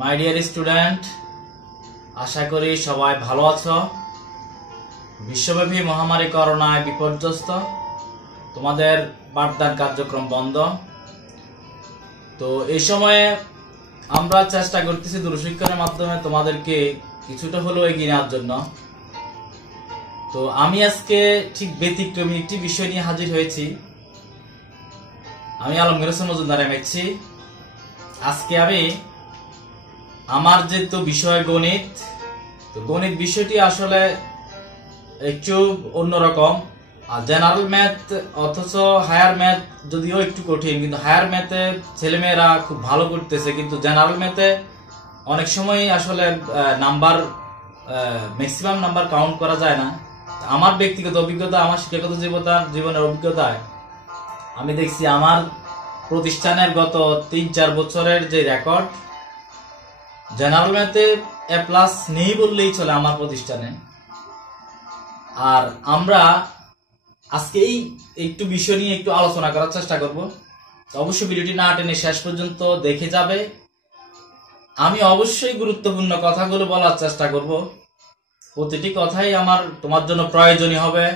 My dear student, আশা করি সবাই ভালো আছো। বিশ্বব্যাপী মহামারী করোনায় বিপর্যস্ত, তোমাদের পাঠদান কার্যক্রম বন্ধ। তো এই সময়ে আমরা চেষ্টা করতেছি দূরশিক্ষণের মাধ্যমে তোমাদেরকে কিছুটা হলেও এগিয়ে নেওয়ার জন্য। তো আমি আজকে ঠিক ব্যতিক্রমী একটি বিষয় নিয়ে হাজির হয়েছি। আমি আলমগীর হোসেন মজুমদার এমএসসি। আজকে আমি আমার যেহেতু বিষয় গণিত, তো গণিত বিষয়টি আসলে একটু অন্যরকম। আর জেনারেল ম্যাথ অথচ হায়ার ম্যাথ যদিও একটু কঠিন, কিন্তু হায়ার ম্যাথে ছেলেমেয়েরা খুব ভালো করতেছে, কিন্তু জেনারেল ম্যাথে অনেক সময় আসলে নাম্বার ম্যাক্সিমাম নাম্বার কাউন্ট করা যায় না। আমার ব্যক্তিগত অভিজ্ঞতা, আমার শিক্ষাগত জীবনের অভিজ্ঞতায় আমি দেখছি আমার প্রতিষ্ঠানের গত ৩-৪ বছরের যে রেকর্ড, জেনারেল ম্যাথে এ প্লাস নেই বললেই চলে আমার প্রতিষ্ঠানে। আর আমরা আজকে এই একটু বিষয় নিয়ে একটু আলোচনা করার চেষ্টা করব। অবশ্যই ভিডিওটি না টেনে শেষ পর্যন্ত দেখে যাবে। আমি অবশ্যই গুরুত্বপূর্ণ কথাগুলো বলার চেষ্টা করব, প্রতিটি কথাই আমার তোমার জন্য প্রয়োজনীয় হবে।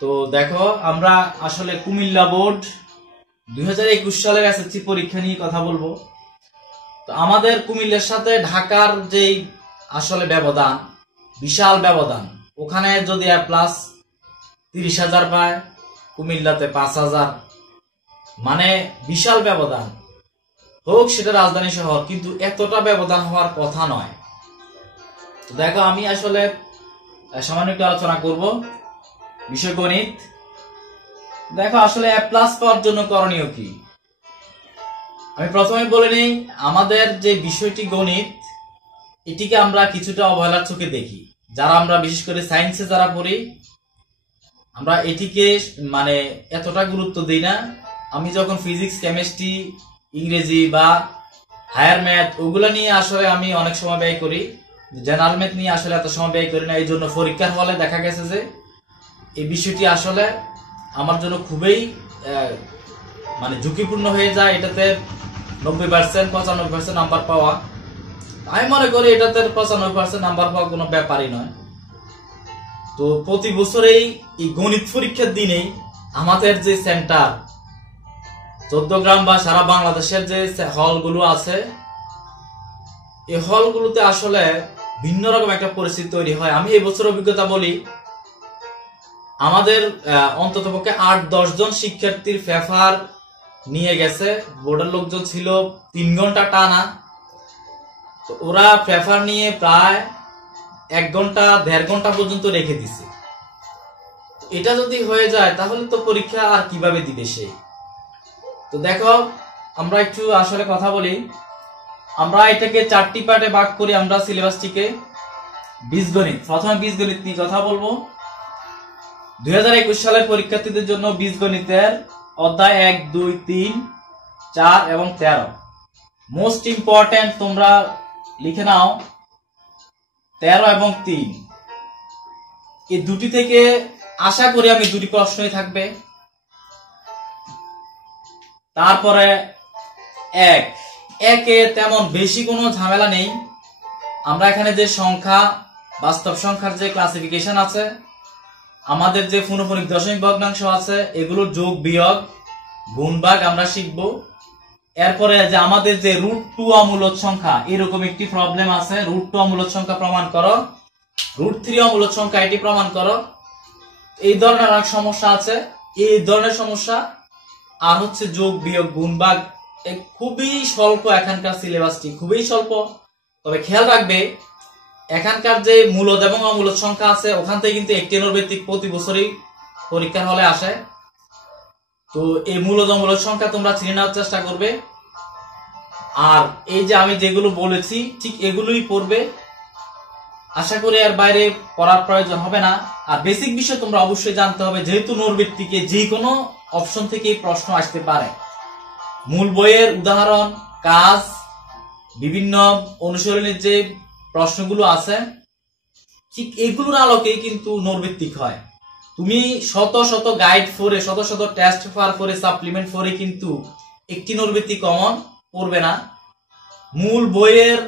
তো দেখো, আমরা আসলে কুমিল্লা বোর্ড 2021 সালের এসএসসি পরীক্ষা নিয়ে কথা বলবো। তো আমাদের কুমিল্লার সাথে ঢাকার যেই আসলে ব্যবধান, বিশাল ব্যবধান। ওখানে যদি এ প্লাস 30,000 পায়, কুমিল্লাতে 5,000, মানে বিশাল ব্যবধান। হোক সেটা রাজধানী শহর, কিন্তু এতটা ব্যবধান হওয়ার কথা নয়। তো দেখো, আমি আসলে সামান্য একটু আলোচনা করব বিষয় গণিত। দেখো, আসলে এ প্লাস পাওয়ার জন্য করণীয় কি, আমি প্রথমে বলে নিই। আমাদের যে বিষয়টি গণিত, এটিকে আমরা কিছুটা অবহেলার চোখে দেখি। যারা আমরা বিশেষ করে সায়েন্সে যারা পড়ি, আমরা এটিকে মানে এতটা গুরুত্ব দিই না। আমি যখন ফিজিক্স, কেমিস্ট্রি, ইংরেজি বা হায়ার ম্যাথ ওগুলো নিয়ে আসলে আমি অনেক সময় ব্যয় করি, জেনারেল ম্যাথ নিয়ে আসলে এত সময় ব্যয় করি না। এই জন্য পরীক্ষার হলে দেখা গেছে যে এই বিষয়টি আসলে আমার জন্য খুবই মানে ঝুঁকিপূর্ণ হয়ে যায়। এটাতে 90%, 95% নাম্বার পাওয়া, আমি মনে করি এটাতে 95% নাম্বার পাওয়া কোনো ব্যাপারই নয়। তো প্রতি বছরেই এই গণিত পরীক্ষার দিনেই আমাদের যে সেন্টার 14 গ্রাম বা সারা বাংলাদেশের যে হলগুলো আছে, এই হলগুলোতে আসলে ভিন্ন রকম একটা পরিস্থিতি তৈরি হয়। আমি এই বছর অভিজ্ঞতা বলি, আমাদের অন্ততপক্ষে 8-10 জন শিক্ষার্থীর পেপার নিয়ে গেছে। বোর্ডের লোকজন ছিল 3 ঘন্টা টানা। তো ওরা পেপার নিয়ে প্রায় 1 ঘন্টা 1.5 ঘন্টা পর্যন্ত রেখে দিছে। এটা যদি হয়ে যায় তাহলে তো পরীক্ষা আর কিভাবে দিবে সে। তো দেখো, আমরা একটু আসলে কথা বলি। আমরা এটাকে 4টি পার্টে ভাগ করি আমরা সিলেবাসটিকে। বীজগণিত, প্রথমে বীজগণিত নিয়ে কথা বলবো। 2021 সালের পরীক্ষার্থীদের জন্য বীজগণিতের অধ্যায় 1, 2, 3, 4 এবং 13 মোস্ট ইম্পর্টেন্ট, তোমরা লিখে নাও 13 এবং 3। এই দুটি থেকে আশা করি আমি 2টি প্রশ্নই থাকবে। তারপরে 1 তেমন বেশি কোনো ঝামেলা নেই। আমরা এখানে যে সংখ্যা, বাস্তব সংখ্যার যে ক্লাসিফিকেশন আছে, আমাদের যে পূর্ণপরিক দশমিক ভগ্নাংশ আছে, এগুলো যোগ বিয়োগ গুণ ভাগ আমরা শিখবো। এরপরে যে আমাদের যে √2 অমূলদ সংখ্যা, এরকম একটি প্রবলেম আছে, √2 অমূলদ সংখ্যা প্রমাণ করো, √3 অমূলদ সংখ্যা এটি প্রমাণ করো। এই ধরনের অনেক সমস্যা আছে, এই ধরনের সমস্যা। আর হচ্ছে যোগ বিয়োগ গুণ ভাগ খুবই স্বল্প, এখানকার সিলেবাসটি খুবই স্বল্প। তবে খেয়াল রাখবে, এখানকার যে মূলদ এবং অমূলদ সংখ্যা আছে, ওখান থেকে কিন্তু একটি ভিত্তিক প্রতি বছরই পরীক্ষার হলে আসে। তো এই মূলদ অমূলদ সংখ্যা তোমরা চিনে নেওয়ার চেষ্টা করবে। আর এই যে আমি যেগুলো বলেছি ঠিক এগুলোই পড়বে। আশা করি এর বাইরে পড়ার প্রয়োজন হবে না। আর বেসিক বিষয় তোমরা অবশ্যই জানতে হবে, যেহেতু নৈর্ব্যক্তিকে যে কোনো অপশন থেকে প্রশ্ন আসতে পারে। মূল বইয়ের উদাহরণ, কাজ, বিভিন্ন অনুশীলনের যে প্রশ্নগুলো আছে, ঠিক এগুলোর আলোকেই কিন্তু নৈর্ব্যক্তিক হয়। তুমি শত শত গাইড পড়ে, শত শত টেস্ট পেপার পড়ে, সাপ্লিমেন্ট পড়ে কিন্তু একটি নৈর্ব্যক্তিক কমন পড়বে না। মূল বইয়ের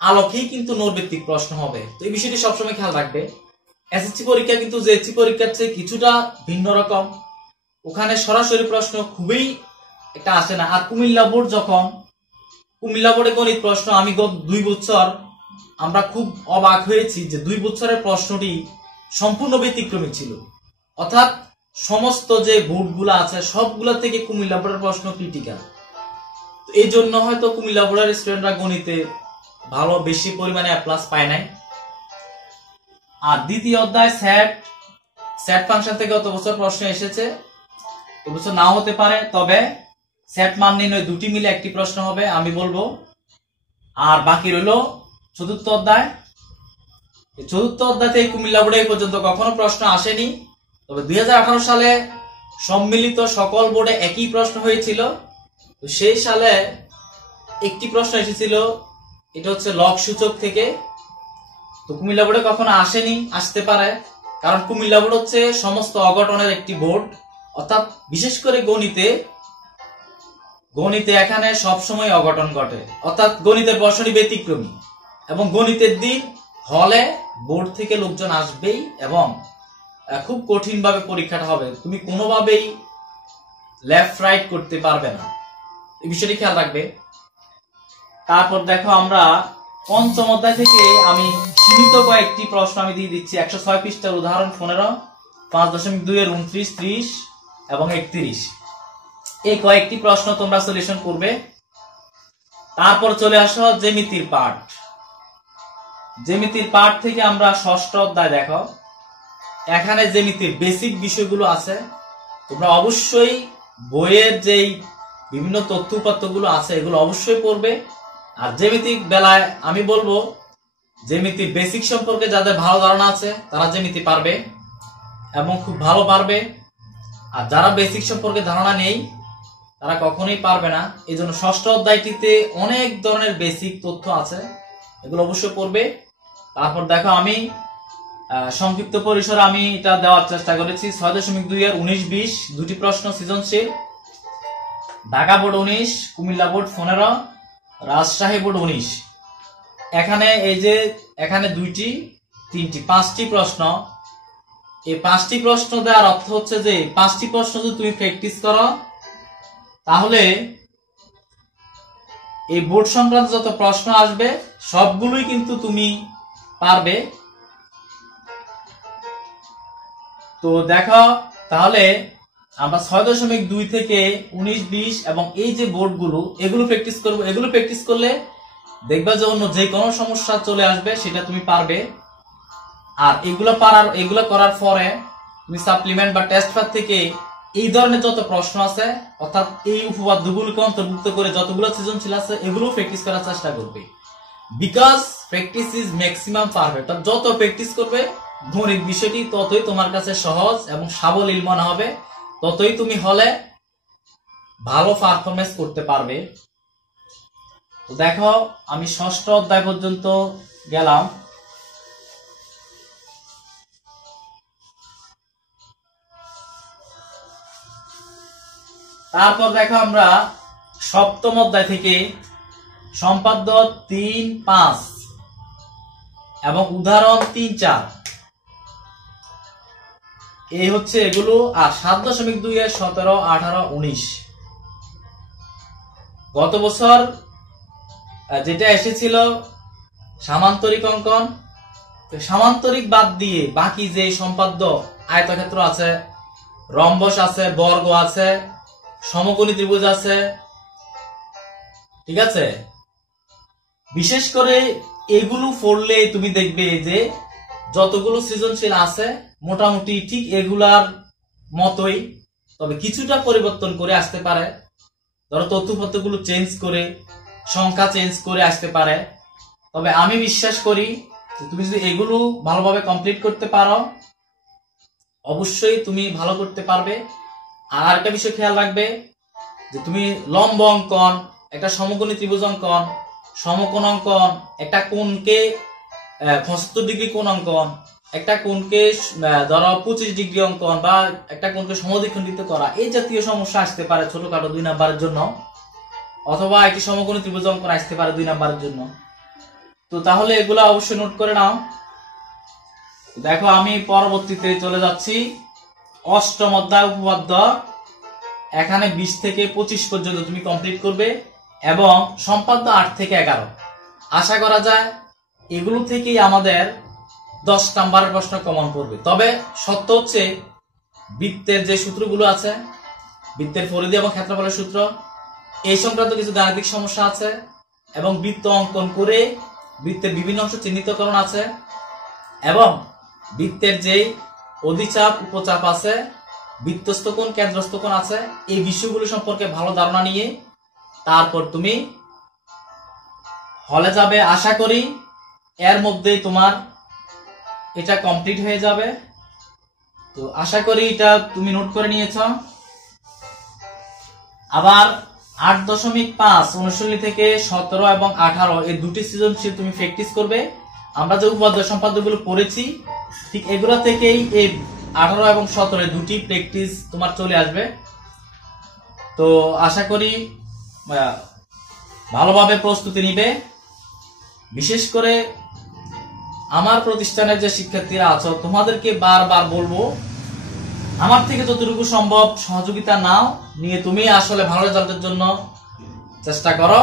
আলোকেই কিন্তু নৈর্ব্যক্তিক প্রশ্ন হবে। তো এই বিষয়টি সবসময় খেয়াল রাখবে। এসএসসি পরীক্ষা কিন্তু জেএসসি পরীক্ষার চেয়ে কিছুটা ভিন্ন রকম, ওখানে সরাসরি প্রশ্ন খুবই একটা আসে না। আর কুমিল্লা বোর্ড যখন, কুমিল্লা বোর্ডে গণিত প্রশ্ন আমি 2 বছর আমরা খুব অবাক হয়েছি যে 2 বছরের প্রশ্নটি সম্পূর্ণ ব্যতিক্রমী ছিল, অর্থাৎ সমস্ত যে বোর্ডগুলো আছে সবগুলো থেকে কুমিল্লা বোর্ডের প্রশ্ন ক্রিটিক্যাল। এই জন্য হয়তো কুমিল্লা বোর্ডের স্টুডেন্টরা গণিতে ভালো বেশি পরিমাণে এ প্লাস পায় নাই। আর দ্বিতীয় অধ্যায় সেট ফাংশন থেকে গত বছর প্রশ্ন এসেছে, এবছর নাও হতে পারে, তবে সেট মান নির্ণয় দুটি মিলে একটি প্রশ্ন হবে আমি বলবো। আর বাকি রইল চতুর্থ অধ্যায়। চতুর্থ অধ্যায় থেকে কুমিল্লা বোর্ডে এই পর্যন্ত কখনো প্রশ্ন আসেনি, তবে 2018 সালে সম্মিলিত সকল বোর্ডে একই প্রশ্ন হয়েছিল। তো সেই সালে একটি প্রশ্ন এসেছিল, এটা হচ্ছে লগ সূচক থেকে। তো কুমিল্লা বোর্ডে কখনো আসেনি, আসতে পারে, কারণ কুমিল্লা বোর্ড হচ্ছে সমস্ত অঘটনের একটি বোর্ড, অর্থাৎ বিশেষ করে গণিতে এখানে সবসময় অঘটন ঘটে, অর্থাৎ গণিতের বর্ষণই ব্যতিক্রমী। এবং গণিতের দিন হলে বোর্ড থেকে লোকজন আসবেই এবং খুব কঠিন ভাবে পরীক্ষাটা হবে, তুমি কোনোভাবেই লেফট রাইট করতে পারবে না, এই বিষয়টি খেয়াল রাখবে। তারপর দেখো আমরা পঞ্চম অধ্যায় থেকে আমি সীমিত কয়েকটি প্রশ্ন আমি দিয়ে দিচ্ছি। 106 পৃষ্ঠার উদাহরণ 15, 5.2 এর 29, 30 এবং 31, এই কয়েকটি প্রশ্ন তোমরা সলিউশন করবে। তারপর চলে আসো জ্যামিতির পার্ট। জ্যামিতির পার্ট থেকে আমরা ষষ্ঠ অধ্যায় দেখো, এখানে জ্যামিতির বেসিক বিষয়গুলো আছে, তোমরা অবশ্যই বইয়ের যেই বিভিন্ন তথ্য উপাত্তগুলো আছে এগুলো অবশ্যই পড়বে। আর জ্যামিতিক বেলায় আমি বলবো জ্যামিতির বেসিক সম্পর্কে যাদের ভালো ধারণা আছে তারা জ্যামিতি পারবে এবং খুব ভালো পারবে, আর যারা বেসিক সম্পর্কে ধারণা নেই তারা কখনোই পারবে না। এই জন্য ষষ্ঠ অধ্যায়টিতে অনেক ধরনের বেসিক তথ্য আছে, এগুলো অবশ্যই পড়বে। তারপর দেখো আমি সংক্ষিপ্ত পরিসরে আমি এটা দেওয়ার চেষ্টা করেছি। 6.2 এর 19-20 দুটি প্রশ্ন সৃজনশীল, Dhaka board 19, Comilla board 15, Rajshahi board 19। এখানে এই যে এখানে 2টি 3টি 5টি প্রশ্ন, এই 5টি প্রশ্ন দেওয়ার অর্থ হচ্ছে যে 5টি প্রশ্ন যদি তুমি প্র্যাকটিস করো তাহলে এই বোর্ড সংক্রান্ত যত প্রশ্ন আসবে সবগুলোই কিন্তু তুমি পারবে। তো দেখো তাহলে আমরা 6.2 থেকে 19-20 এবং এই যে বোর্ডগুলো এগুলো প্র্যাকটিস করব। এগুলো প্র্যাকটিস করলে দেখবা যে অন্য যে কোনো সমস্যা চলে আসবে সেটা তুমি পারবে। আর এগুলো করার পরে তুমি সাপ্লিমেন্ট বা টেস্ট পেপার থেকে এই ধরনের যত প্রশ্ন আছে অর্থাৎ এই উপপাদ্যগুলোকে অন্তর্ভুক্ত করে যতগুলো সৃজনশীল আছে এগুলো প্র্যাকটিস করার চেষ্টা করবে, because practice is maximum perfect. যত প্র্যাকটিস করবে গণিত বিষয়টি ততই তোমার কাছে সহজ এবং সাবলীল মনে হবে, ততই তুমি হলে ভালো পারফরমেন্স করতে পারবে। তো দেখো আমি ষষ্ঠ অধ্যায় পর্যন্ত গেলাম। তারপর দেখো আমরা সপ্তম অধ্যায় থেকে সম্পাদ্য 3-5 এবং উদাহরণ 3-4 এই হচ্ছে এগুলো। আর 7.2 এর 17, 18, 19 গত বছর যেটা এসেছিল সামান্তরিক অঙ্কন, সামান্তরিক বাদ দিয়ে বাকি যে সম্পাদ্য আয়তক্ষেত্র আছে, রম্বস আছে, বর্গ আছে, সমকোণী ত্রিভুজ আছে, ঠিক আছে, বিশেষ করে এগুলো পড়লে তুমি দেখবে যে যতগুলো সৃজনশীল আছে মোটামুটি ঠিক এগুলার মতোই, তবে কিছুটা পরিবর্তন করে আসতে পারে। ধরো তথ্যপত্রগুলো চেঞ্জ করে, সংখ্যা চেঞ্জ করে আসতে পারে, তবে আমি বিশ্বাস করি যে তুমি যদি এগুলো ভালোভাবে কমপ্লিট করতে পারো অবশ্যই তুমি ভালো করতে পারবে। আর একটা বিষয় খেয়াল রাখবে যে তুমি লম্ব অঙ্কন, একটা সমকোণী ত্রিভুজ অঙ্কন, সমকোণ অঙ্কন, একটা কোণকে 75 ডিগ্রি কোণ অঙ্কন, একটা কোণকে ধরো 25 ডিগ্রি অঙ্কন বা একটা কোণকে সমদ্বিখণ্ডিত করা, এই জাতীয় সমস্যা আসতে পারে ছোটখাটো 2 নাম্বারের জন্য। অথবা একটি সমকোণী ত্রিভুজ অঙ্কন আসতে পারে 2 নাম্বারের জন্য। তো তাহলে এগুলো অবশ্যই নোট করে নাও। দেখো আমি পরবর্তীতে চলে যাচ্ছি অষ্টম অধ্যায় উপপাদ্য। এখানে 20 থেকে 25 পর্যন্ত তুমি কমপ্লিট করবে এবং সম্পাদ্য 8 থেকে 11। আশা করা যায় এগুলো থেকেই আমাদের 10 নাম্বারের প্রশ্ন কমন পড়বে। তবে সত্য হচ্ছে বৃত্তের যে সূত্রগুলো আছে, বৃত্তের পরিধি এবং ক্ষেত্রফলের সূত্র, এই সংক্রান্ত কিছু গাণিতিক সমস্যা আছে এবং বৃত্ত অঙ্কন করে বৃত্তের বিভিন্ন অংশ চিহ্নিতকরণ আছে এবং বৃত্তের যে অধিচাপ উপচাপ আছে, বৃত্তস্থ কোণ কেন্দ্রস্থ কোণ আছে, এই বিষয়গুলো সম্পর্কে ভালো ধারণা নিয়ে তারপর তুমি হলে যাবে। আশা করি এর মধ্যেই তোমার এটা কমপ্লিট হয়ে যাবে। তো আশা করি এটা তুমি নোট করে নিয়েছ। আবার 8.5 অনুশীলনী থেকে 17 এবং 18 এই দুটি সৃজনশীল তুমি প্র্যাকটিস করবে। আমরা যে উপপাদ্য সম্পাদ্যগুলো পড়েছি ঠিক এগুলো থেকেই এই 18 এবং 17 দুটি প্র্যাকটিস তোমার চলে আসবে। তো আশা করি ভালোভাবে প্রস্তুতি নিবে। বিশেষ করে আমার প্রতিষ্ঠানের যে শিক্ষার্থীরা আছো তোমাদেরকে বারবার বলবো, আমার থেকে যতটুকু সম্ভব সহযোগিতা নাও, নিয়ে তুমি আসলে ভালো রেজাল্টের জন্য চেষ্টা করো।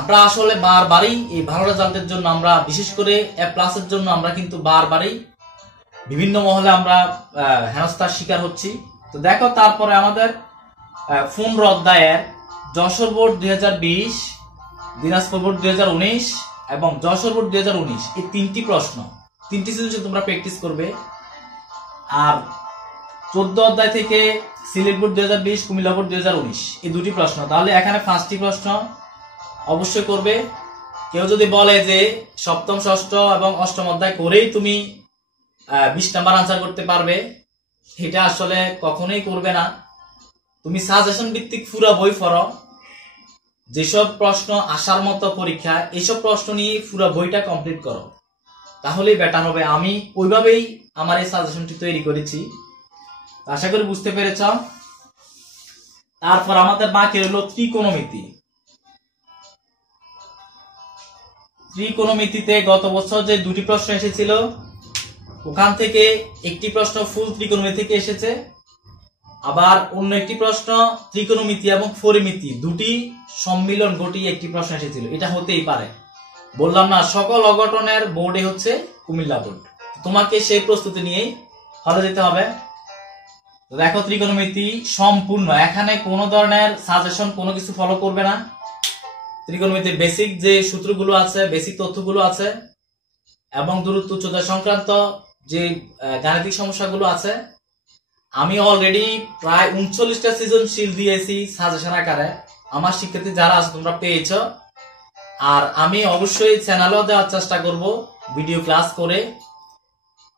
আমরা আসলে বারবারই এই ভালো রেজাল্টের জন্য, আমরা বিশেষ করে A+ এর জন্য আমরা কিন্তু বারবারই বিভিন্ন মহলে আমরা হেনস্থার শিকার হচ্ছি। তো দেখো তারপরে আমাদের 15 অধ্যায়ের যশোর বোর্ড 2020, দিনাজপুর বোর্ড 2019 এবং যশোর বোর্ড 2019 এই তিনটি প্রশ্ন, তিনটি সৃজনশীল তোমরা প্র্যাকটিস করবে। আর 14 অধ্যায় থেকে সিলেট বোর্ড 2020, কুমিল্লা বোর্ড 2019 এই দুটি প্রশ্ন। তাহলে এখানে 5টি প্রশ্ন অবশ্যই করবে। কেউ যদি বলে যে সপ্তম, ষষ্ঠ এবং অষ্টম অধ্যায় করেই তুমি 20 নাম্বার আনসার করতে পারবে, এটা আসলে কখনোই করবে না। তুমি সাজেশন ভিত্তিক পুরো বই পড়ো, যেসব প্রশ্ন আসার মতো পরীক্ষা এইসব প্রশ্ন নিয়ে পুরো বইটা কমপ্লিট করো, তাহলেই বেটার হবে। আমি ওইভাবেই আমার এই সাজেশনটি তৈরি করেছি, আশা করি বুঝতে পেরেছ। তারপর আমাদের বাকি হলো ত্রিকোণমিতি। ত্রিকোণমিতিতে গত বছর যে দুটি প্রশ্ন এসেছিল ওখান থেকে একটি প্রশ্ন ফুল ত্রিকোণমিতি থেকে এসেছে, আবার অন্য একটি প্রশ্ন ত্রিকোণমিতি এবং পরিমিতি দুটি সম্মিলন ঘটিয়ে একটি প্রশ্ন এসেছিল। এটা হতেই পারে, বললাম না সকল অঘটনের বোর্ডে হচ্ছে কুমিল্লা বোর্ড। তোমাকে সেই প্রস্তুতি নিয়েই হলে যেতে হবে। দেখো ত্রিকোণমিতি সম্পূর্ণ, এখানে কোনো ধরনের সাজেশন কোনো কিছু ফলো করবে না। ত্রিকোণমিতির বেসিক যে সূত্রগুলো আছে, বেসিক তথ্যগুলো আছে এবং দূরত্ব উচ্চতা সংক্রান্ত যে গাণিতিক সমস্যাগুলো আছে, আমি অলরেডি প্রায় 39টা সৃজনশীল দিয়েছি সাজেশন আকারে। আমার শিক্ষার্থী যারা আছে তোমরা পেয়েছ, আর আমি অবশ্যই চ্যানেলেও দেওয়ার চেষ্টা করব ভিডিও ক্লাস করে।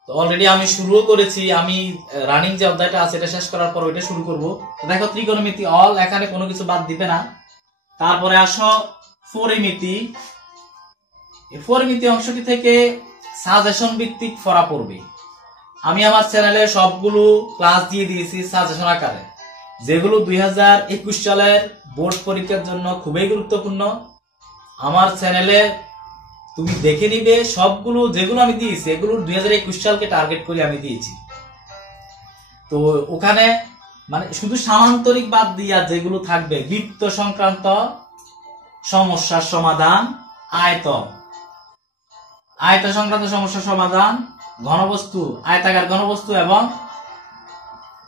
তো অলরেডি আমি শুরুও করেছি, আমি রানিং যে অধ্যায়টা আছে এটা শেষ করার পর ওইটা শুরু করব। দেখো ত্রিকোণমিতি অল, এখানে কোনো কিছু বাদ দিবে না। তারপরে আসো পরিমিতি। পরিমিতি অংশটি থেকে সাজেশন ভিত্তিক পড়া পড়বে। আমি আমার চ্যানেলে সবগুলো ক্লাস দিয়ে দিয়েছি সাজেশন আকারে, যেগুলো 2021 সালের বোর্ড পরীক্ষার জন্য খুবই গুরুত্বপূর্ণ। আমার চ্যানেলে তুমি দেখে নিবে সবগুলো যেগুলো আমি দিয়েছি, এগুলো 2021 সালকে টার্গেট করে আমি দিয়েছি। তো ওখানে মানে শুধু সামান্তরিক বাদ দিয়া যেগুলো থাকবে, বৃত্ত সংক্রান্ত সমস্যার সমাধান, আয়ত সংক্রান্ত সমস্যার সমাধান, ঘনবস্তু, আয়তাকার ঘনবস্তু এবং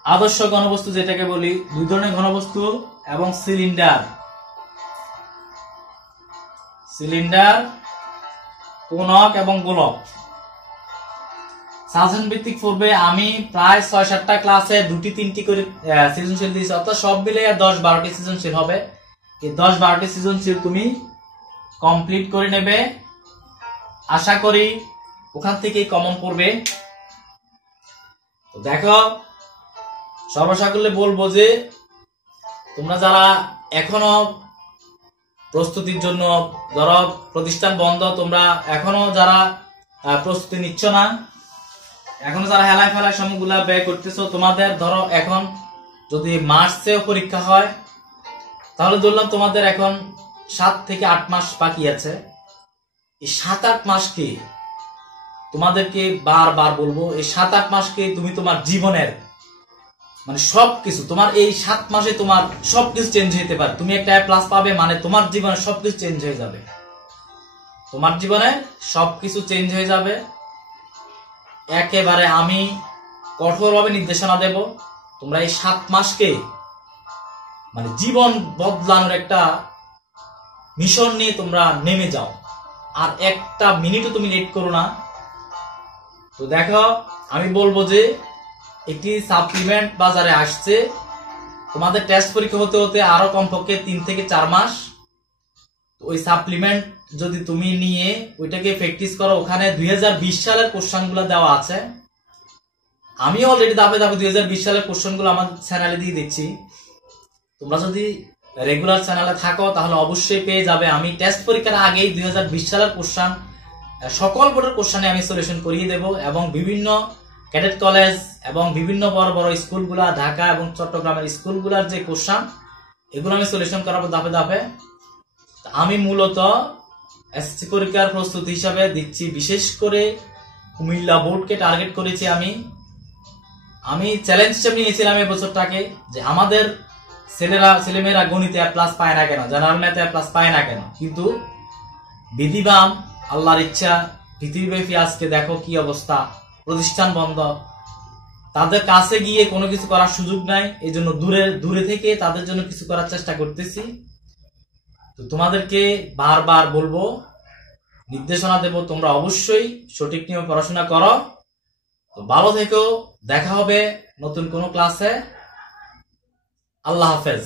আদর্শ ঘনবস্তু যেটাকে বলি, দুই ধরনের ঘনবস্তু, এবং সিলিন্ডার, কোণক এবং গোলক। সাজেশন ভিত্তিক পড়বে। আমি প্রায় 6-7টা ক্লাসে 2-3টি করে সৃজনশীল দিয়েছি, অর্থাৎ সব মিলে 10-12টি সৃজনশীল হবে। এই 10-12টি সৃজনশীল তুমি কমপ্লিট করে নেবে। আশা করি ওখান থেকেই কমন পড়বে। তো দেখো সর্বসাকুল্যে বলবো যে তোমরা যারা এখনো প্রস্তুতির জন্য, ধরো প্রতিষ্ঠান বন্ধ, তোমরা এখনো যারা প্রস্তুতি নিচ্ছ না, এখনো যারা হেলায় ফেলায় সময়গুলা ব্যয় করতেছো, তোমাদের ধরো এখন যদি মার্চেও পরীক্ষা হয় তাহলে ধরলাম তোমাদের এখন 7 থেকে 8 মাস বাকি আছে। এই 7-8 মাসকে তোমাদেরকে বারবার বলবো, এই 7-8 মাসকে তুমি তোমার জীবনের মানে সবকিছু, তোমার এই 7 মাসে তোমার সবকিছু চেঞ্জ হতে পারে। তুমি একটা A+ পাবে মানে তোমার জীবনে সবকিছু চেঞ্জ হয়ে যাবে, তোমার জীবনে সবকিছু চেঞ্জ হয়ে যাবে। একেবারে আমি কঠোরভাবে নির্দেশনা দেব, তোমরা এই 7 মাসকে মানে জীবন বদলানোর একটা মিশন নিয়ে তোমরা নেমে যাও, আর একটা মিনিটও তুমি লেট করো না। তো দেখো, আমি বলবো যে একটি সাপ্লিমেন্ট বাজারে আসছে, তোমাদের টেস্ট পরীক্ষা হতে হতে আরো কমপক্ষে 3 থেকে 4 মাস। ওই সাপ্লিমেন্ট যদি তুমি নিয়ে ওইটাকে প্র্যাকটিস করো, ওখানে 2020 সালের কোশ্চেন গুলো দেওয়া আছে। আমি অলরেডি ধাপে ধাপে 2020 সালের কোশ্চেন গুলো আমাদের চ্যানেলে দিয়ে দিচ্ছি। তোমরা যদি রেগুলার চ্যানেলে থাকো তাহলে অবশ্যই পেয়ে যাবে। আমি টেস্ট পরীক্ষার আগেই 2020 সালের কোশ্চেন, সকল বোর্ডের কোশ্চেনে আমি সলিউশন করিয়ে দেব, এবং বিভিন্ন ক্যাডেট কলেজ এবং বিভিন্ন বড় বড় স্কুলগুলা, ঢাকা এবং চট্টগ্রামের স্কুলগুলার যে কোশ্চেন, এগুলো আমি সলিউশন করাবো ধাপে ধাপে। আমি মূলত এসএসসি পরীক্ষার প্রস্তুতি হিসাবে দিচ্ছি, বিশেষ করে কুমিল্লা বোর্ডকে টার্গেট করেছি। আমি চ্যালেঞ্জ হিসেবে নিয়েছিলাম এই বছরটাকে, যে আমাদের ছেলেমেয়েরা গণিতে A+ পায় না কেন, জেনারেল ম্যাথে A+ পায় না কেন, কিন্তু বিধিবাম আল্লাহর ইচ্ছা পৃথিবীব্যাপী আজকে দেখো কি অবস্থা, প্রতিষ্ঠান বন্ধ, তাদের কাছে গিয়ে কোনো কিছু করার সুযোগ নাই। এই জন্য দূরে থেকে তাদের জন্য কিছু করার চেষ্টা করতেছি। তো তোমাদেরকে বারবার বলবো, নির্দেশনা দেব, তোমরা অবশ্যই সঠিক নিয়মে পড়াশোনা করো। তো ভালো থেকো, দেখা হবে নতুন কোনো ক্লাসে। আল্লাহ হাফেজ।